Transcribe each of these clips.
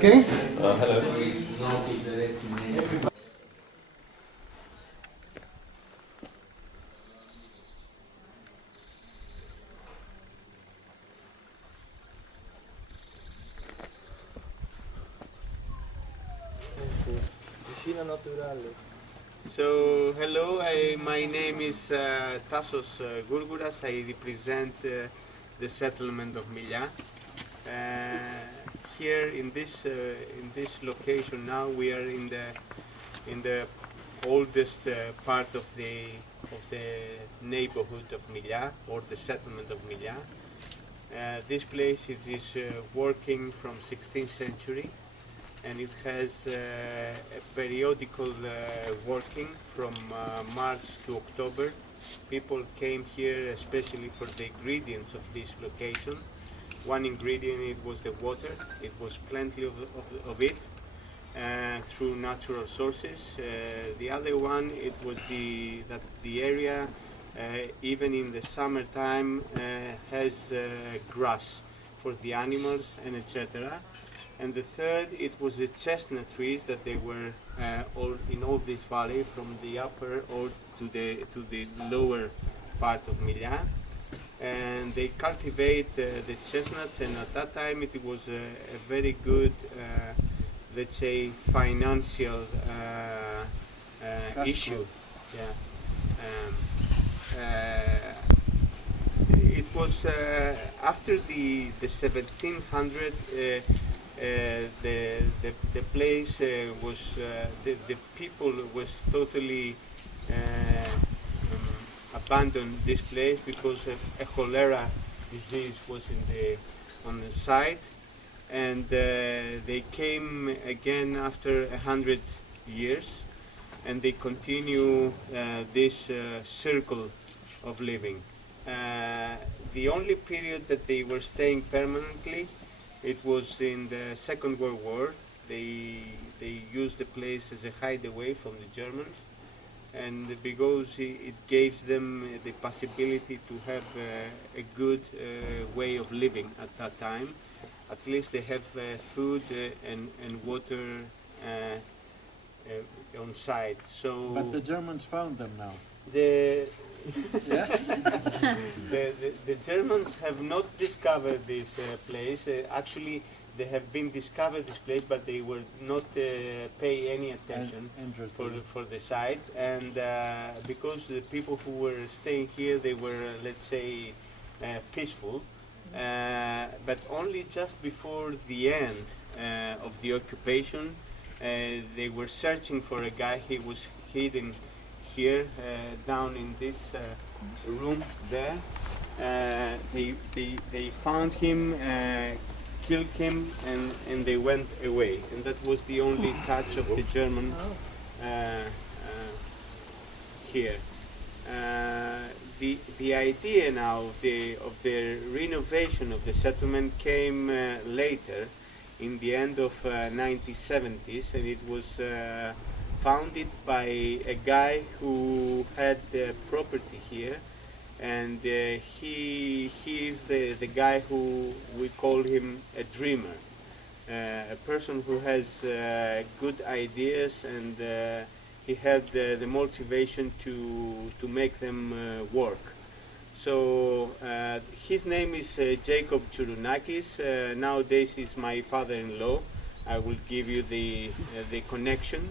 Okay? Hello. So, hello, my name is Tasos Gourgouras. I represent the settlement of Milia. Here in this location now, we are in the oldest part of the neighborhood of Milia, or the settlement of Milia. This place is working from 16th century, and it has a periodical working from March to October. People came here especially for the ingredients of this location. One ingredient, it was the water. It was plenty of it through natural sources. The other one, it was that the area, even in the summertime, has grass for the animals and etc. And the third, it was the chestnut trees that they were all in all this valley, from the upper or to the lower part of Milia. And they cultivate the chestnuts, and at that time it was a very good, let's say, financial issue. Yeah. It was after the 1700. The place was the people was totally abandoned this place because a cholera disease was on the site, and they came again after 100 years, and they continue this circle of living. The only period that they were staying permanently, it was in the Second World War. They used the place as a hideaway from the Germans, and because it gave them the possibility to have a good way of living at that time. At least they have food and water on site. So. But the Germans found them now. The Germans have not discovered this place. Actually, they have been discovered this place, but they were not pay any attention for the site. And because the people who were staying here, they were, let's say, peaceful. But only just before the end of the occupation, they were searching for a guy. He was hidden here, down in this room there. They found him, killed him, and they went away. And that was the only touch of the German here. The idea now of the renovation of the settlement came later, in the end of 1970s, and it was founded by a guy who had property here, and he is the guy who we call him a dreamer, a person who has good ideas, and he had the motivation to make them work. So his name is Jacob Chourounakis. Nowadays he's my father-in-law. I will give you the connection.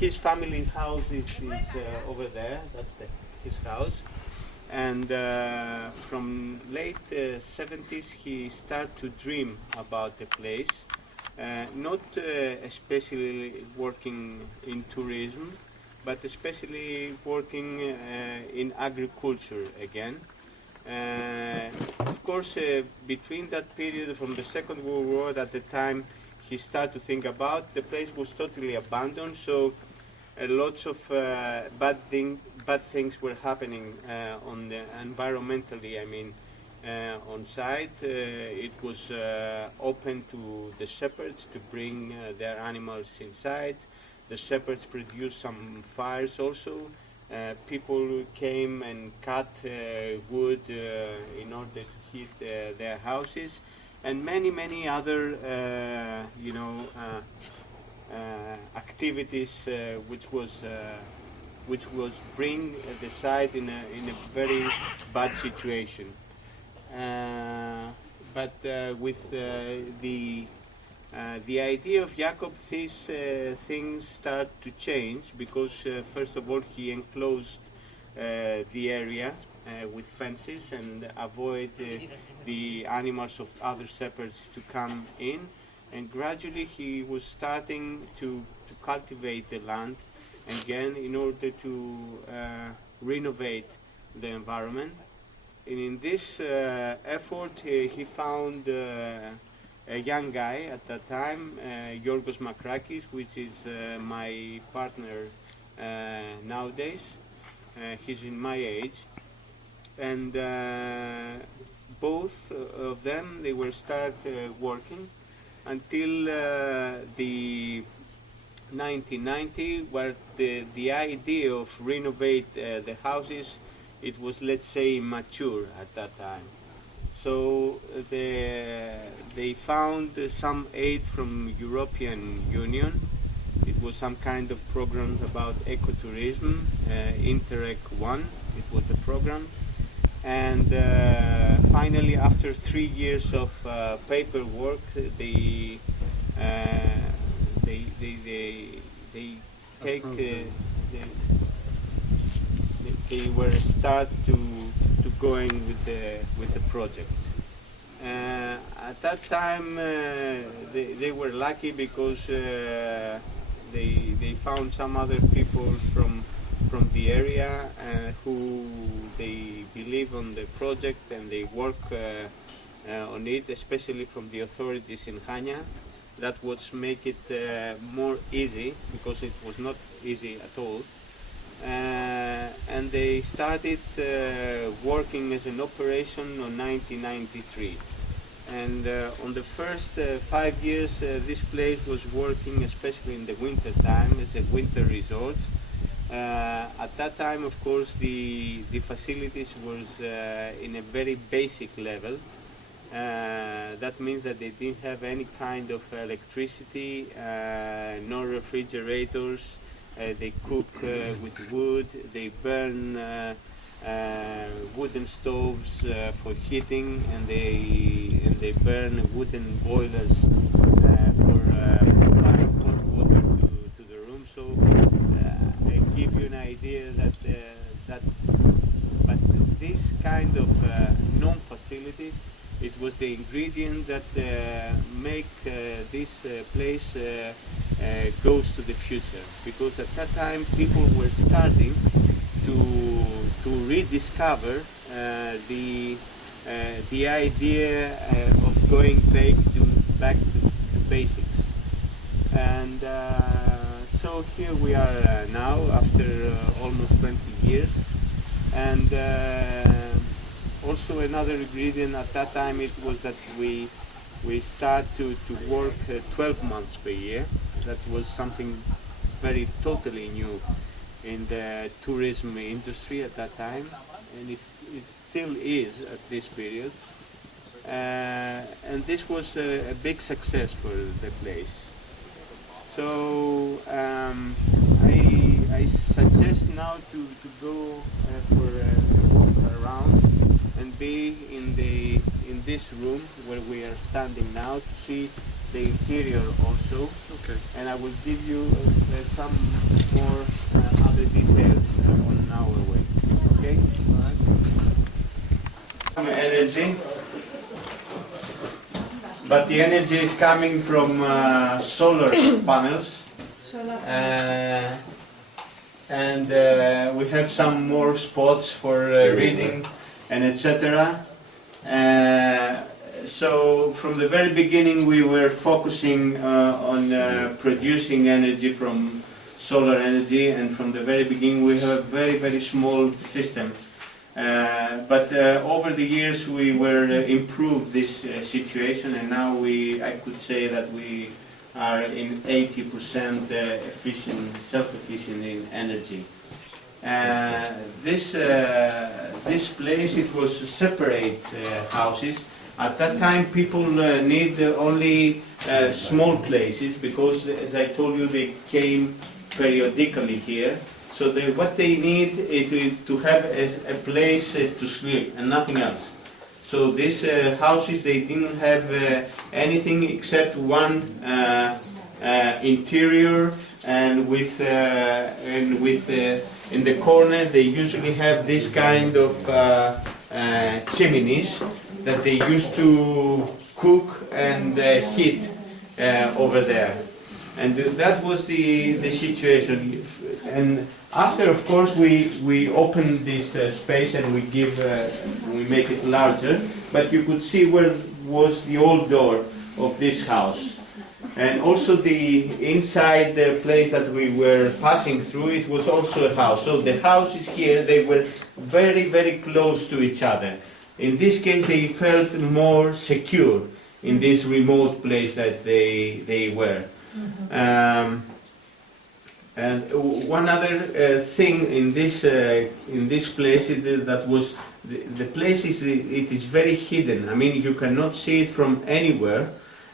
His family's house is over there. That's his house. And from late 70s he started to dream about the place, not especially working in tourism, but especially working in agriculture again. Of course, between that period from the Second World War, at the time he started to think about, the place was totally abandoned, so lots of bad things were happening on the environmentally. I mean, on site, it was open to the shepherds to bring their animals inside. The shepherds produced some fires also. People came and cut wood in order to heat their houses, and many other activities which was bring the site in a very bad situation. But with the idea of Jacob, these things start to change because first of all he enclosed the area with fences and avoid the animals of other shepherds to come in, and gradually he was starting to cultivate the land again in order to renovate the environment. And in this effort he found a young guy at that time, Yorgos Makrakis, which is my partner nowadays. He's in my age, and both of them, they will start working until the 1990, where the idea of renovate the houses, it was, let's say, mature at that time. So they found some aid from European Union. It was some kind of program about ecotourism, Interreg 1, it was the program. And finally, after 3 years of paperwork, they were start to going with the project. At that time, they were lucky because they found some other people from the area who they believe on the project and they work on it, especially from the authorities in Hania. That would make it more easy, because it was not easy at all. And they started working as an operation in 1993. And on the first 5 years, this place was working, especially in the winter time, as a winter resort. At that time, of course, the facilities was in a very basic level. That means that they didn't have any kind of electricity, no refrigerators. They cook with wood. They burn wooden stoves for heating, and they burn wooden boilers for supplying hot water to the room. So I give you an idea that but this kind of non-facilities, it was the ingredient that make this place goes to the future, because at that time people were starting to rediscover the idea of going back to basics. And so here we are now after almost 20 years. And also another ingredient at that time, it was that we start to work 12 months per year. That was something very totally new in the tourism industry at that time, and it still is at this period. And this was a big success for the place. So I suggest now to go for a walk around and be in this room where we are standing now, to see the interior also. Okay. And I will give you some more other details on our way. Okay? All right. Some energy, but the energy is coming from solar panels. And we have some more spots for reading and etc. So from the very beginning we were focusing on producing energy from solar energy, and from the very beginning we have very small systems. But over the years we were improved this situation, and now I could say that we are in 80% efficient, self-efficient in energy. This place, it was separate houses. At that time people need only small places, because as I told you they came periodically here. So what they need is to have a place to sleep and nothing else. So these houses, they didn't have anything except one interior, and in the corner they usually have this kind of chimneys that they used to cook and heat over there. And that was the situation. And after, of course, we opened this space and we make it larger. But you could see where was the old door of this house. And also the inside the place that we were passing through, it was also a house. So the houses here, they were very close to each other. In this case, they felt more secure in this remote place that they were. And one other thing in this place is that was the place it is very hidden. I mean, you cannot see it from anywhere.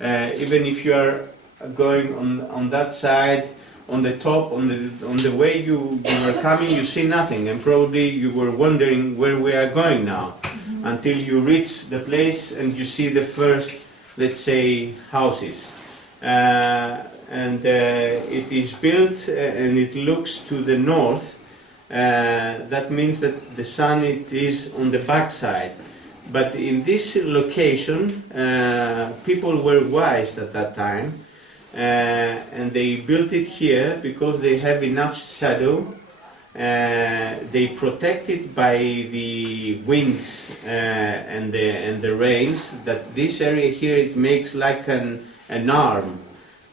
Even if you are going on that side, on the top, on the way you were coming, you see nothing, and probably you were wondering where we are going now, until you reach the place and you see the first, let's say, houses. And it is built and it looks to the north. That means that the sun, it is on the back side. But in this location, people were wise at that time, and they built it here because they have enough shadow. They protect it by the winds and the rains. That this area here, it makes like an arm,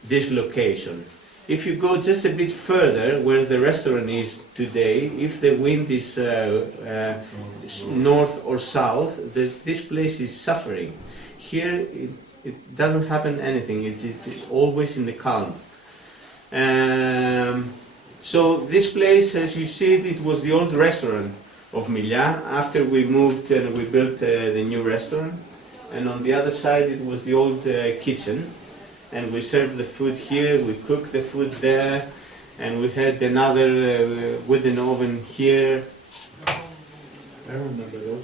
this location. If you go just a bit further, where the restaurant is today, if the wind is north or south, this place is suffering. Here it doesn't happen anything, it's always in the calm. So this place, as you see it was the old restaurant of Milia. After we moved and we built the new restaurant, and on the other side it was the old kitchen. And we served the food here, we cooked the food there, and we had another wooden oven here. I remember those.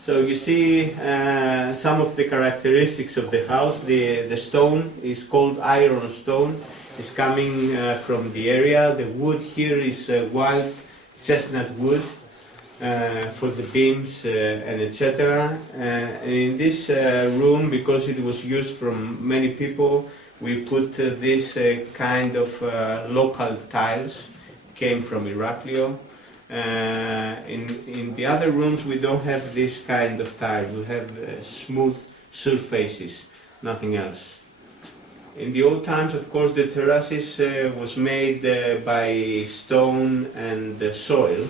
So you see some of the characteristics of the house. The stone is called iron stone. It's coming from the area. The wood here is wild chestnut wood. For the beams and etc. And in this room, because it was used from many people, we put this kind of local tiles, came from Iraklio. In the other rooms we don't have this kind of tile, we have smooth surfaces, nothing else. In the old times, of course, the terraces was made by stone and soil.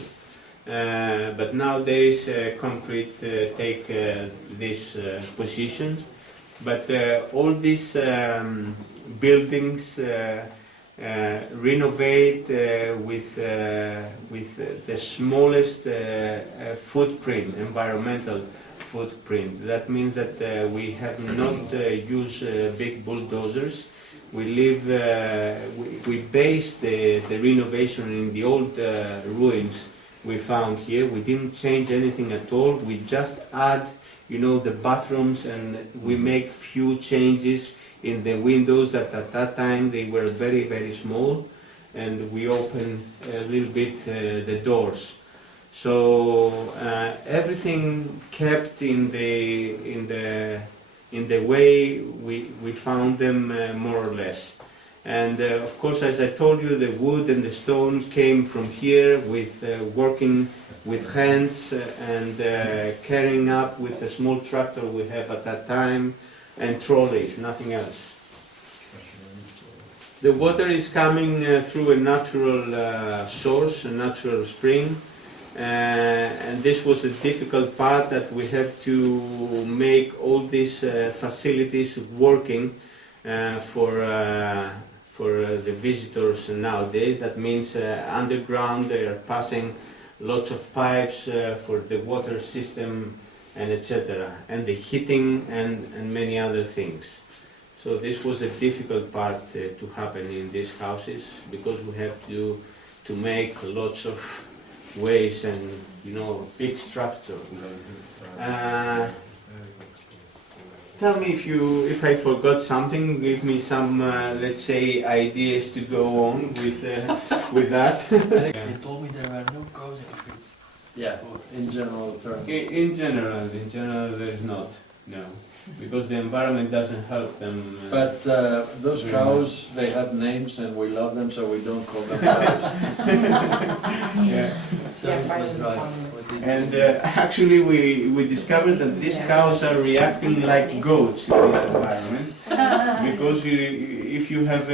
But nowadays concrete take this position. But all these buildings renovate with the smallest footprint, environmental footprint. That means that we have not used big bulldozers. We base the renovation in the old ruins we found here. We didn't change anything at all. We just add, the bathrooms, and we make few changes in the windows that at that time they were very small, and we open a little bit the doors. So everything kept in the way we found them more or less. And of course, as I told you, the wood and the stone came from here with working with hands and carrying up with a small tractor we have at that time and trolleys, nothing else. The water is coming through a natural source, a natural spring, and this was a difficult part, that we have to make all these facilities working for the visitors nowadays. That means underground they are passing lots of pipes for the water system and etc. and the heating and many other things. So this was a difficult part to happen in these houses, because we have to make lots of ways and, you know, big structure. Tell me if I forgot something. Give me some, let's say, ideas to go on with that. You told me there are no cows in Crete. Yeah, in general terms. In general, there is not. No, because the environment doesn't help them. But those cows, they had names and we love them, so we don't call them cows. Yeah. So it was right. And actually we discovered that these cows are reacting like goats in the environment. Because if you have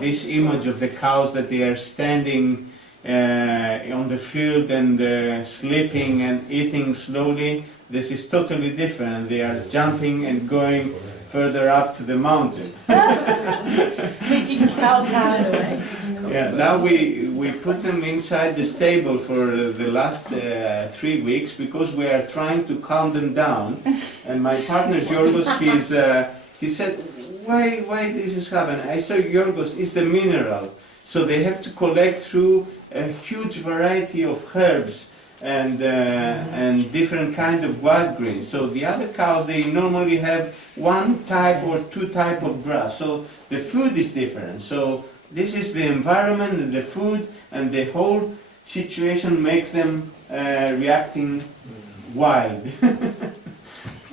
this image of the cows that they are standing on the field and sleeping and eating slowly, this is totally different. They are jumping and going further up to the mountain. Making cow pathway. Yeah, now we put them inside the stable for the last 3 weeks, because we are trying to calm them down. And my partner Yorgos, he said, why this is happening? I said, Yorgos, it's the mineral. So they have to collect through a huge variety of herbs and different kind of wild greens. So the other cows, they normally have one type or two type of grass. So the food is different. So this is the environment and the food, and the whole situation makes them reacting wild.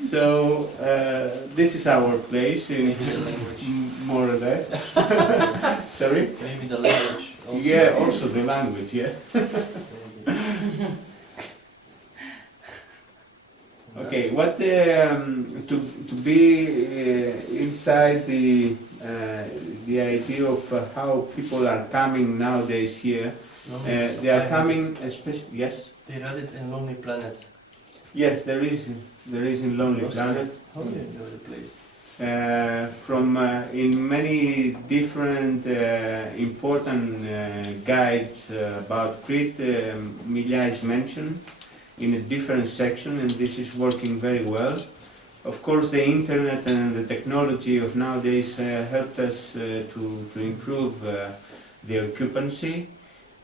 So this is our place, more or less. Sorry? Maybe the language also. Yeah, also the language, yeah. Okay, what to be inside the idea of how people are coming nowadays here. They are coming, especially, yes. They read it in Lonely Planet. Yes, there is in Lonely Planet. How do you know the place? From in many different important guides about Crete, Milia is mentioned in a different section, and this is working very well. Of course, the internet and the technology of nowadays helped us to improve the occupancy.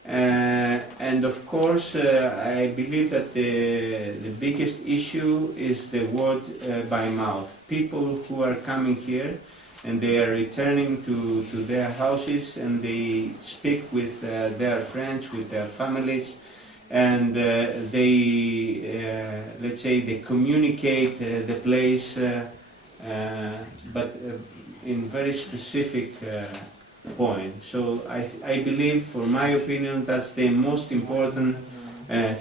And of course, I believe that the biggest issue is the word by mouth. People who are coming here and they are returning to their houses, and they speak with their friends, with their families, and they, let's say, they communicate the place, but in very specific point. So I believe, for my opinion, that's the most important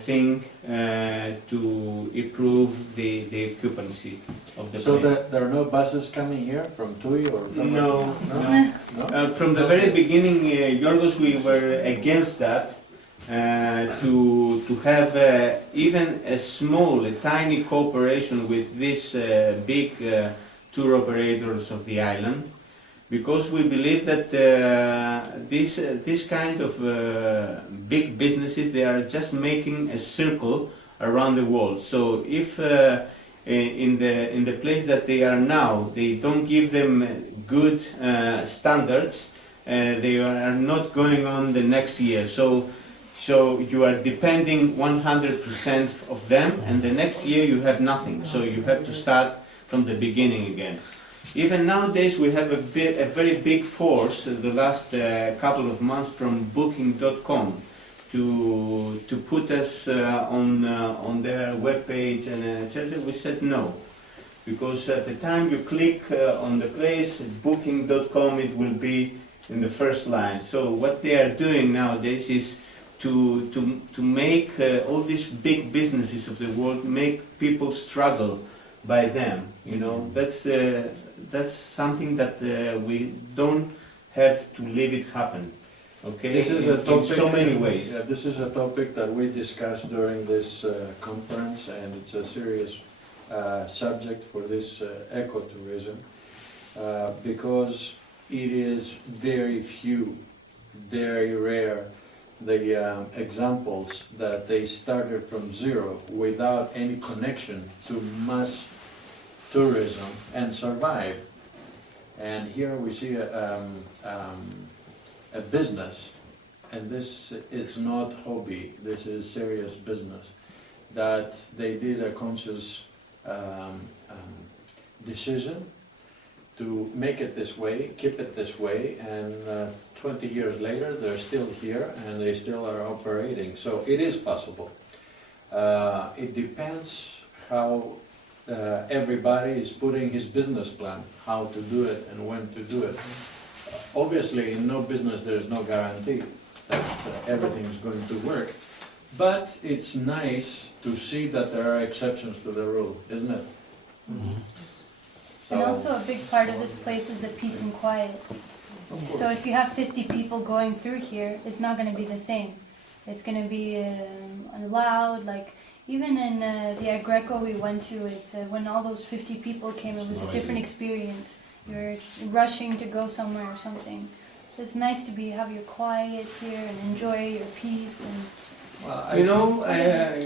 thing to improve the occupancy of the So place. there are no buses coming here from Tui or from No, no. No? From the very beginning, Yorgos, we were against that, to have even a small, a tiny cooperation with these big tour operators of the island, because we believe that this kind of big businesses, they are just making a circle around the world. So if in the place that they are now, they don't give them good standards, they are not going on the next year. So you are depending 100% of them, and the next year you have nothing. So you have to start from the beginning again. Even nowadays we have a very big force the last couple of months from Booking.com to put us on their webpage and etc. We said no, because at the time you click on the place Booking.com, it will be in the first line. So what they are doing nowadays is to make all these big businesses of the world make people struggle by them. You know, that's something that we don't have to leave it happen. Okay, This is a in topic, so many ways. Yeah, this is a topic that we discussed during this conference, and it's a serious subject for this ecotourism, because it is very few, very rare, the examples that they started from zero without any connection to mass tourism and survive. And here we see a business, and this is not hobby, this is serious business, that they did a conscious decision to make it this way, keep it this way, and 20 years later they're still here and they still are operating. So it is possible. It depends how everybody is putting his business plan, how to do it and when to do it. Obviously, in no business there's no guarantee that everything is going to work, but it's nice to see that there are exceptions to the rule, isn't it? And also a big part of this place is the peace and quiet. So if you have 50 people going through here, it's not going to be the same. It's going to be loud, like even in the Agreco we went to, when all those 50 people came, it was a different experience. You're rushing to go somewhere or something. So it's nice to have your quiet here and enjoy your peace. And You know, I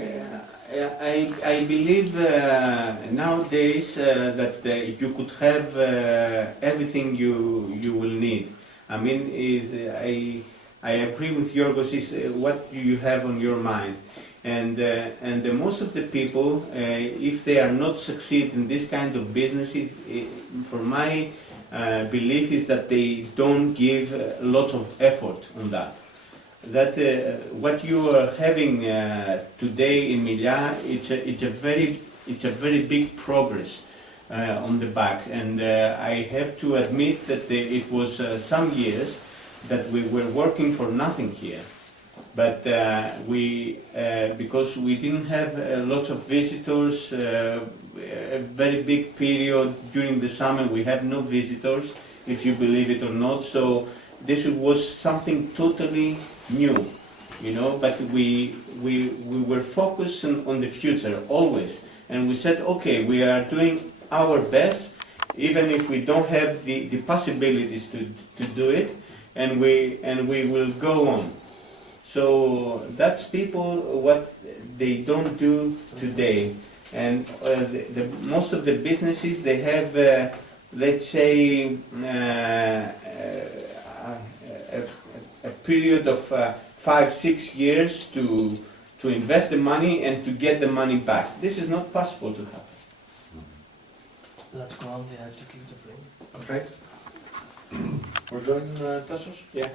believe nowadays that you could have everything you will need. I mean, I agree with Yorgos, is what you have on your mind. And most of the people, if they are not succeed in this kind of businesses, for my belief is that they don't give lots of effort on that. That what you are having today in Milia, it's a very big progress on the back, and I have to admit that it was some years that we were working for nothing here, but because we didn't have lots of visitors, a very big period during the summer we have no visitors, if you believe it or not. So this was something totally new, you know, but we were focused on the future always, and we said, okay, we are doing our best, even if we don't have the possibilities to do it, and we will go on. So that's people what they don't do today, and most of the businesses, they have let's say a period of 5-6 years to invest the money and to get the money back. This is not possible to happen. Let's go on, they have to keep the plane. Okay. We're going, Tasos? Yeah.